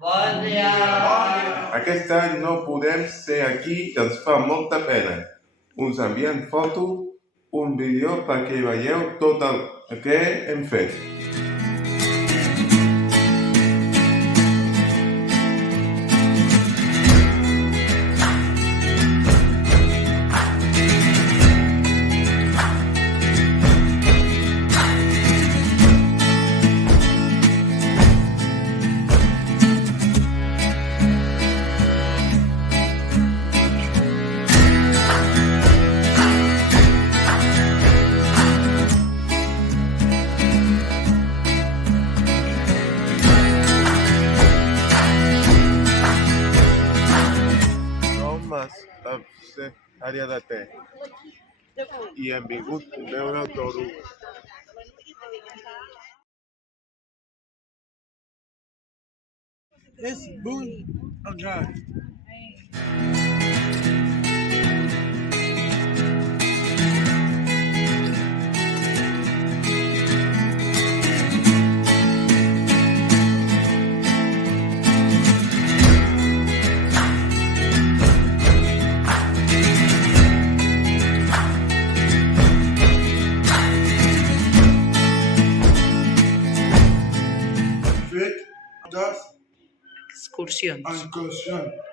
Bon dia! Aquest any no podem ser aquí i ens fa molta pena. Us enviem foto, un vídeo perquè veieu tot el que hem fet. Àrea de te i hem vingut a veure el toro. És bon el gat. Fet dos Excursions. excursions.